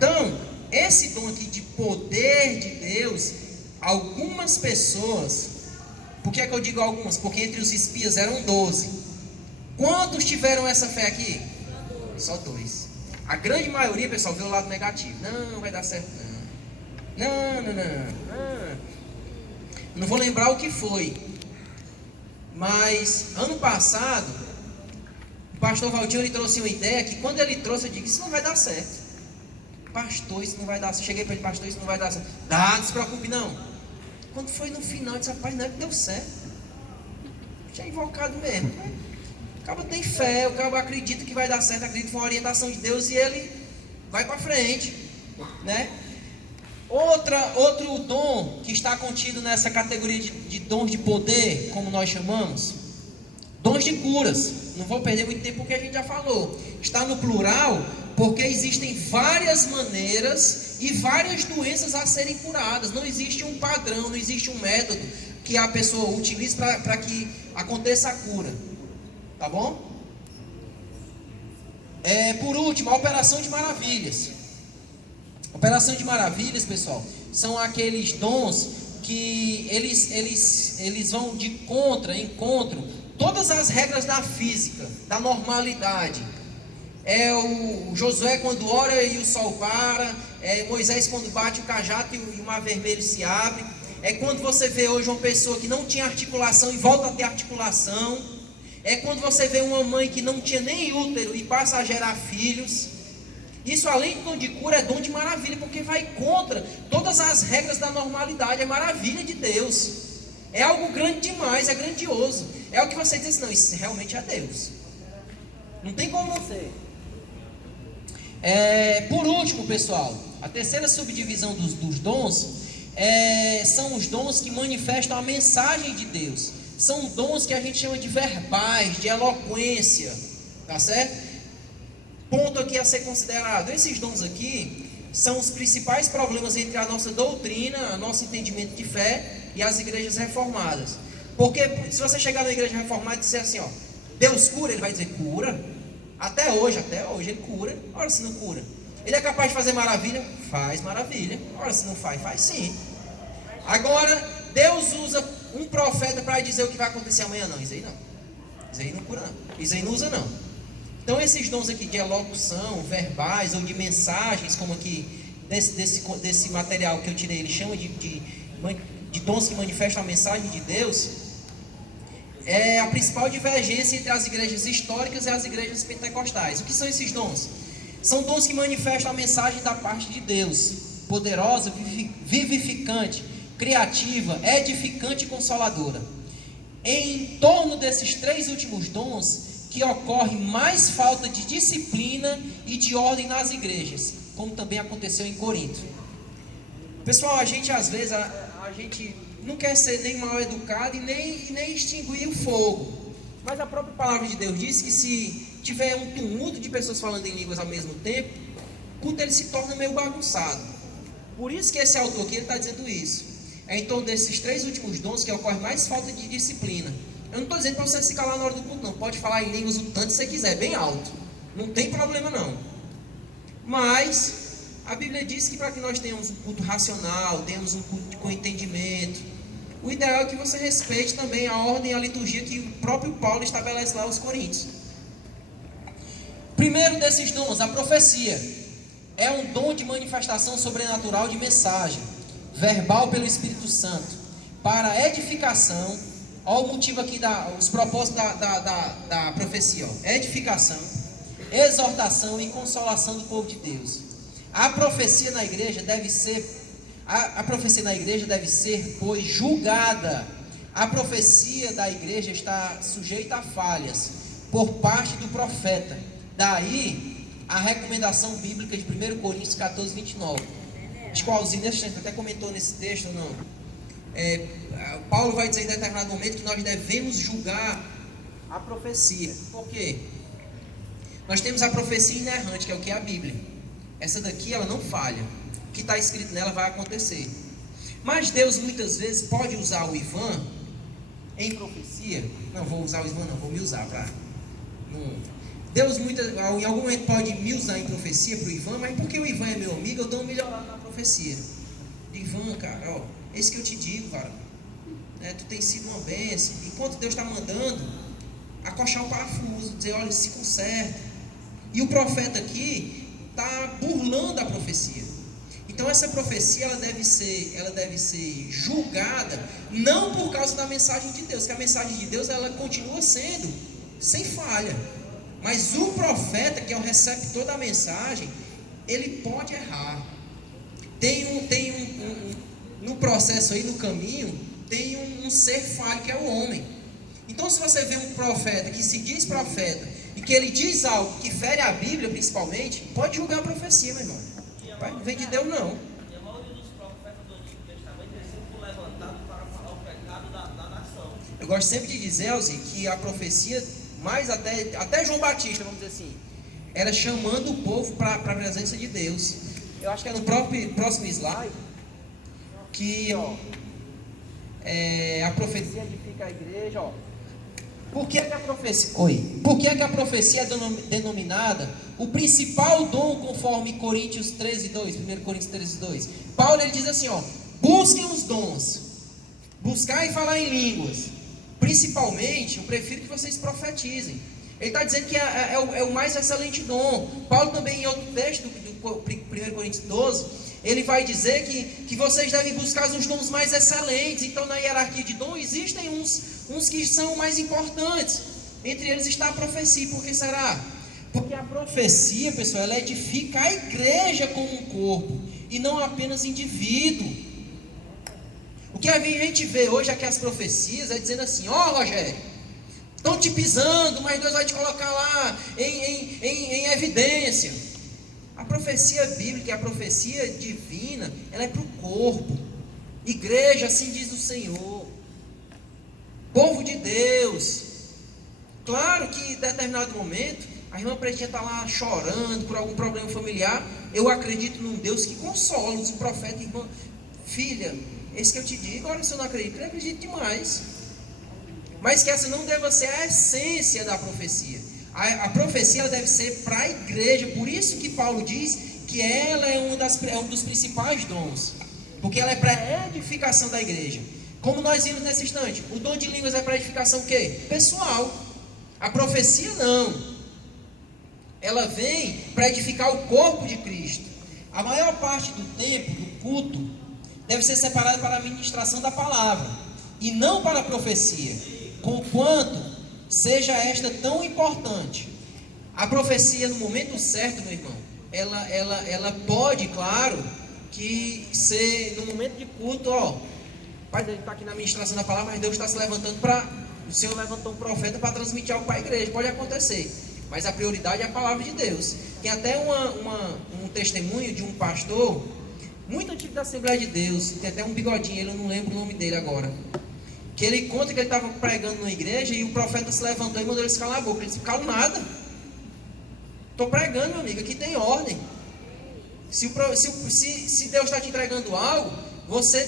Então, esse dom aqui de poder de Deus, algumas pessoas, por que é que eu digo algumas? Porque entre os espias eram 12. Quantos tiveram essa fé aqui? Só 2. A grande maioria, pessoal, vê o lado negativo. Não vai dar certo, não. Não vou lembrar o que foi, mas ano passado o pastor Valtinho, ele trouxe uma ideia que quando ele trouxe, eu disse: isso não vai dar certo. Pastor, isso não vai dar certo. Cheguei para ele: pastor, isso não vai dar certo. Não se preocupe não. Quando foi no final, eu disse: rapaz, não é que deu certo. Tinha invocado mesmo. O cara tem fé, o cara acredita que vai dar certo, acredita que foi uma orientação de Deus e ele vai para frente, né? Outro dom que está contido nessa categoria de dons de poder, como nós chamamos, dons de curas. Não vou perder muito tempo porque a gente já falou. Está no plural porque existem várias maneiras e várias doenças a serem curadas. Não existe um padrão, não existe um método que a pessoa utilize para que aconteça a cura. Tá bom? Por último, a operação de maravilhas. Operação de maravilhas, pessoal, são aqueles dons que eles vão de encontro todas as regras da física, da normalidade. O Josué quando ora e o sol para, Moisés quando bate o cajado e o mar vermelho se abre. É quando você vê hoje uma pessoa que não tinha articulação e volta a ter articulação. É quando você vê uma mãe que não tinha nem útero e passa a gerar filhos. Isso, além de dom de cura, é dom de maravilha, porque vai contra todas as regras da normalidade. É maravilha de Deus. É algo grande demais, é grandioso. É o que você diz assim: não, isso realmente é Deus. Não tem como ser. Por último, pessoal, a terceira subdivisão dos dons são os dons que manifestam a mensagem de Deus. São dons que a gente chama de verbais, de eloquência, tá certo? Ponto aqui a ser considerado: esses dons aqui são os principais problemas entre a nossa doutrina, o nosso entendimento de fé e as igrejas reformadas. Porque se você chegar na igreja reformada e disser assim, ó, Deus cura, ele vai dizer: cura. Até hoje ele cura. Ora, se não cura. Ele é capaz de fazer maravilha? Faz maravilha. Ora, se não faz sim. Agora, Deus usa um profeta para dizer o que vai acontecer amanhã? Não, isso aí não. Isso aí não cura não. Isso aí não usa não. Então esses dons aqui de elocução, verbais ou de mensagens, como aqui desse material que eu tirei, ele chama de dons que manifestam a mensagem de Deus, é a principal divergência entre as igrejas históricas e as igrejas pentecostais. O que são esses dons? São dons que manifestam a mensagem da parte de Deus, poderosa, vivificante, criativa, edificante e consoladora. Em torno desses 3 últimos dons que ocorre mais falta de disciplina e de ordem nas igrejas, como também aconteceu em Corinto. Pessoal, a gente às vezes a gente não quer ser nem mal educado e nem extinguir o fogo. Mas a própria palavra de Deus diz que se tiver um tumulto de pessoas falando em línguas ao mesmo tempo, o culto ele se torna meio bagunçado. Por isso que esse autor aqui está dizendo isso. É em torno desses 3 últimos dons que ocorre mais falta de disciplina. Eu não estou dizendo para você se calar na hora do culto, não. Pode falar em línguas o tanto que você quiser, bem alto. Não tem problema não. Mas a Bíblia diz que para que nós tenhamos um culto racional, tenhamos um culto com entendimento, o ideal é que você respeite também a ordem e a liturgia que o próprio Paulo estabelece lá aos Coríntios. Primeiro desses dons, a profecia. É um dom de manifestação sobrenatural de mensagem, verbal pelo Espírito Santo, para edificação. Olha o motivo aqui, os propósitos da profecia: edificação, exortação e consolação do povo de Deus. A profecia na igreja deve ser, pois, julgada. A profecia da igreja está sujeita a falhas por parte do profeta. Daí a recomendação bíblica de 1 Coríntios 14, 29. Acho que o Alzino até comentou nesse texto, ou não? Paulo vai dizer em determinado momento que nós devemos julgar a profecia. Por quê? Nós temos a profecia inerrante, que é o que é a Bíblia. Essa daqui ela não falha. O que está escrito nela vai acontecer. Mas Deus muitas vezes pode usar o Ivan em profecia. Não vou usar o Ivan, não, vou me usar para Deus em algum momento pode me usar em profecia para o Ivan, mas porque o Ivan é meu amigo, eu dou uma melhorada na profecia. Ivan, cara, ó, esse que eu te digo, cara, né, tu tem sido uma bênção. Enquanto Deus está mandando acochar o parafuso, dizer, olha, se conserta. E o profeta aqui está burlando a profecia. Então essa profecia ela deve ser julgada não por causa da mensagem de Deus, que a mensagem de Deus ela continua sendo sem falha. Mas o profeta, que é o receptor da mensagem, ele pode errar. No processo aí, no caminho, tem um ser falho que é o homem. Então se você vê um profeta que se diz profeta e que ele diz algo que fere a Bíblia principalmente, pode julgar a profecia, meu irmão. Não vem de Deus não. E a maioria dos profetas do Antigo Testamento sempre foi levantado para falar o pecado da nação. Eu gosto sempre de dizer, Elzi, que a profecia, mais até João Batista, vamos dizer assim, era chamando o povo para a presença de Deus. Eu acho que é no próximo slide que a profecia edifica a igreja. Por que a profecia é denominada o principal dom, conforme Coríntios 13:2, 1 Coríntios 13:2? Paulo ele diz assim, busquem os dons, buscar e falar em línguas. Principalmente, eu prefiro que vocês profetizem. Ele está dizendo que é o mais excelente dom. Paulo também, em outro texto do 1 Coríntios 12, ele vai dizer que vocês devem buscar os dons mais excelentes. Então, na hierarquia de dom, existem uns que são mais importantes. Entre eles está a profecia. Por que será? Porque a profecia, pessoal, ela edifica a igreja como um corpo e não apenas indivíduo. O que a gente vê hoje aqui as profecias é dizendo assim, Rogério, estão te pisando, mas Deus vai te colocar lá em evidência. A profecia bíblica, a profecia divina, ela é para o corpo. Igreja, assim diz o Senhor. Povo de Deus. Claro que em determinado momento, a irmã Pretinha está lá chorando por algum problema familiar. Eu acredito num Deus que consola os profetas. Irmã, filha, esse que eu te digo, agora se eu não acredito, eu acredito demais. Mas que essa não deva ser a essência da profecia. A profecia ela deve ser para a igreja. Por isso que Paulo diz que ela é um dos principais dons. Porque ela é para a edificação da igreja. Como nós vimos nesse instante, o dom de línguas é para edificação o quê? Pessoal. A profecia não. Ela vem para edificar o corpo de Cristo. A maior parte do tempo, do culto, deve ser separada para a ministração da palavra. E não para a profecia. Conquanto seja esta tão importante. A profecia no momento certo, meu irmão, ela pode, claro, que ser no momento de culto, Pai, ele está aqui na ministração da palavra, mas Deus está se levantando o Senhor levantou um profeta para transmitir algo para a igreja, pode acontecer, mas a prioridade é a palavra de Deus. Tem até um testemunho de um pastor, muito antigo da Assembleia de Deus, tem até um bigodinho, eu não lembro o nome dele agora, que ele conta que ele estava pregando na igreja e o profeta se levantou e mandou ele se calar a boca. Ele disse, cala nada, estou pregando, meu amigo, aqui tem ordem. Se Deus está te entregando algo, você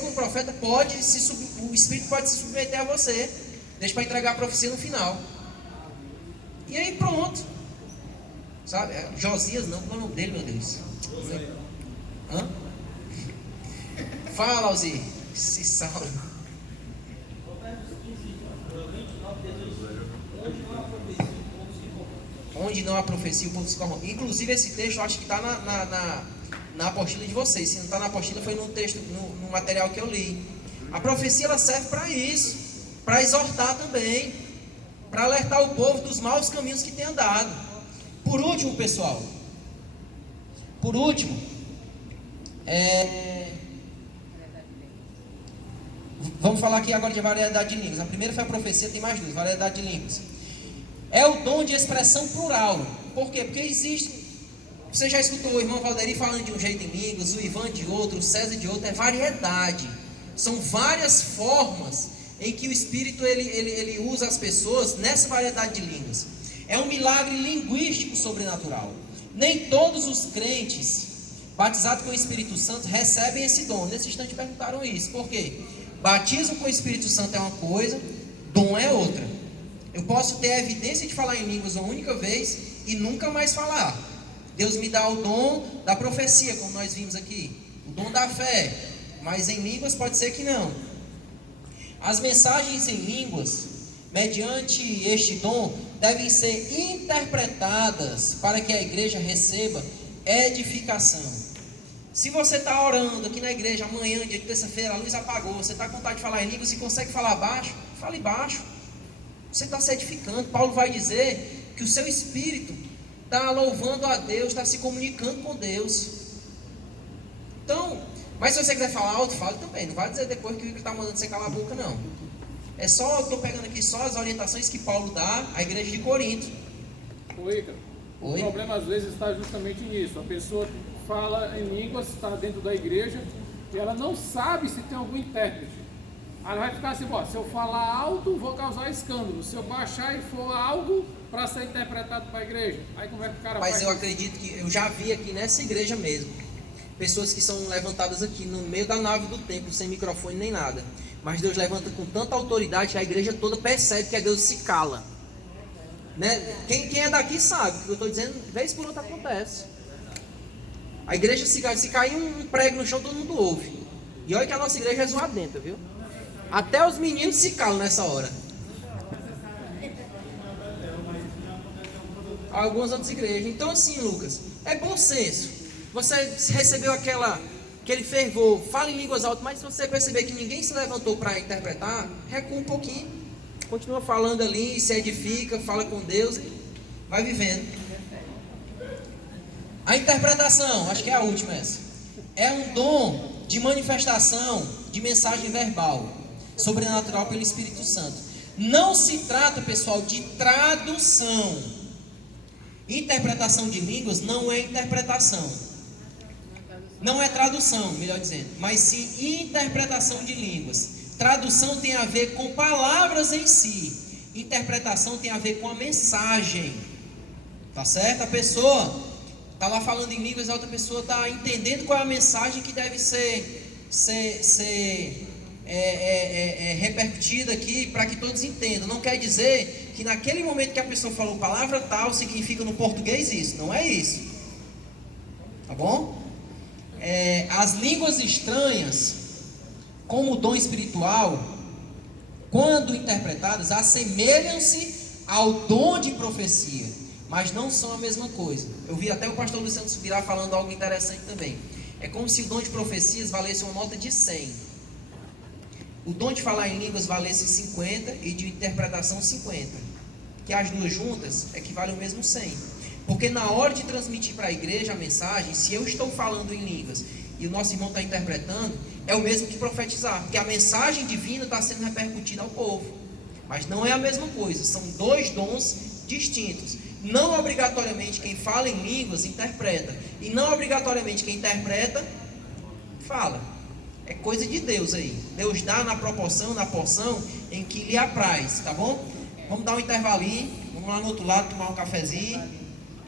como profeta o Espírito pode se submeter a você. Deixa para entregar a profecia no final. E aí pronto. Sabe, Josias não, qual é o nome dele, meu Deus? Hã? Fala, Alzir. Se salve. Onde não há profecia, o povo se corrompe. Inclusive esse texto eu acho que está na apostila de vocês. Se não está na apostila, foi no texto, no material que eu li. A profecia ela serve para isso, para exortar também, para alertar o povo dos maus caminhos que tem andado. Por último, pessoal, vamos falar aqui agora de variedade de línguas. A primeira foi a profecia, tem mais duas, variedade de línguas. É o dom de expressão plural. Por quê? Porque existe. Você já escutou o irmão Valderi falando de um jeito em línguas, o Ivan de outro, o César de outro. É variedade. São várias formas em que o Espírito ele usa as pessoas nessa variedade de línguas. É um milagre linguístico sobrenatural. Nem todos os crentes batizados com o Espírito Santo recebem esse dom. Nesse instante perguntaram isso. Por quê? Batismo com o Espírito Santo é uma coisa, dom é outra. Eu posso ter a evidência de falar em línguas uma única vez e nunca mais falar. Deus me dá o dom da profecia, como nós vimos aqui, o dom da fé, mas em línguas pode ser que não. As mensagens em línguas, mediante este dom, devem ser interpretadas para que a igreja receba edificação. Se você está orando aqui na igreja amanhã, dia de terça-feira, a luz apagou, você está com vontade de falar em línguas e consegue falar baixo, fale baixo. Você está se edificando. Paulo vai dizer que o seu espírito está louvando a Deus, está se comunicando com Deus. Então, mas se você quiser falar alto, fale também. Não vai dizer depois que o Igor está mandando você calar a boca, não. É só, eu estou pegando aqui só as orientações que Paulo dá à igreja de Corinto. Oi, Ícaro. O problema às vezes está justamente nisso. A pessoa fala em línguas, está dentro da igreja e ela não sabe se tem algum intérprete. Aí ela vai ficar assim, se eu falar alto, vou causar escândalo. Se eu baixar e for algo para ser interpretado para a igreja, aí como é que o cara vai? Mas eu acredito que eu já vi aqui nessa igreja mesmo, pessoas que são levantadas aqui no meio da nave do templo, sem microfone nem nada. Mas Deus levanta com tanta autoridade que a igreja toda percebe que é Deus se cala. Né? Quem é daqui sabe o que eu estou dizendo, vez por outra acontece. A igreja se cair um prego no chão, todo mundo ouve. E olha que a nossa igreja é zoadenta, viu? Até os meninos se calam nessa hora. Algumas outras igrejas. Então assim, Lucas, é bom senso. Você recebeu aquele fervor, fala em línguas altas, mas se você perceber que ninguém se levantou para interpretar, recua um pouquinho. Continua falando ali, se edifica, fala com Deus e vai vivendo. A interpretação, acho que é a última essa. É um dom de manifestação de mensagem verbal, sobrenatural pelo Espírito Santo. Não se trata, pessoal, de tradução. Interpretação de línguas não é interpretação. Não é tradução, melhor dizendo, mas sim interpretação de línguas. Tradução tem a ver com palavras em si. Interpretação tem a ver com a mensagem. Tá certo? A pessoa está lá falando em línguas, a outra pessoa está entendendo qual é a mensagem que deve ser repercutida aqui para que todos entendam. Não quer dizer que naquele momento que a pessoa falou palavra tal, significa no português isso. Não é isso. Tá bom? As línguas estranhas, como dom espiritual, quando interpretadas, assemelham-se ao dom de profecia, mas não são a mesma coisa. Eu vi até o pastor Luciano Subirá falando algo interessante também. É como se o dom de profecias valesse uma nota de 100. O dom de falar em línguas valesse 50 e de interpretação 50. Que as duas juntas equivalem ao mesmo 100. Porque na hora de transmitir para a igreja a mensagem, se eu estou falando em línguas e o nosso irmão está interpretando, é o mesmo que profetizar, porque a mensagem divina está sendo repercutida ao povo. Mas não é a mesma coisa, são dois dons distintos. Não obrigatoriamente quem fala em línguas interpreta, e não obrigatoriamente quem interpreta fala. É coisa de Deus aí. Deus dá na proporção, na porção em que lhe apraz, tá bom? Vamos dar um intervalinho, vamos lá no outro lado tomar um cafezinho.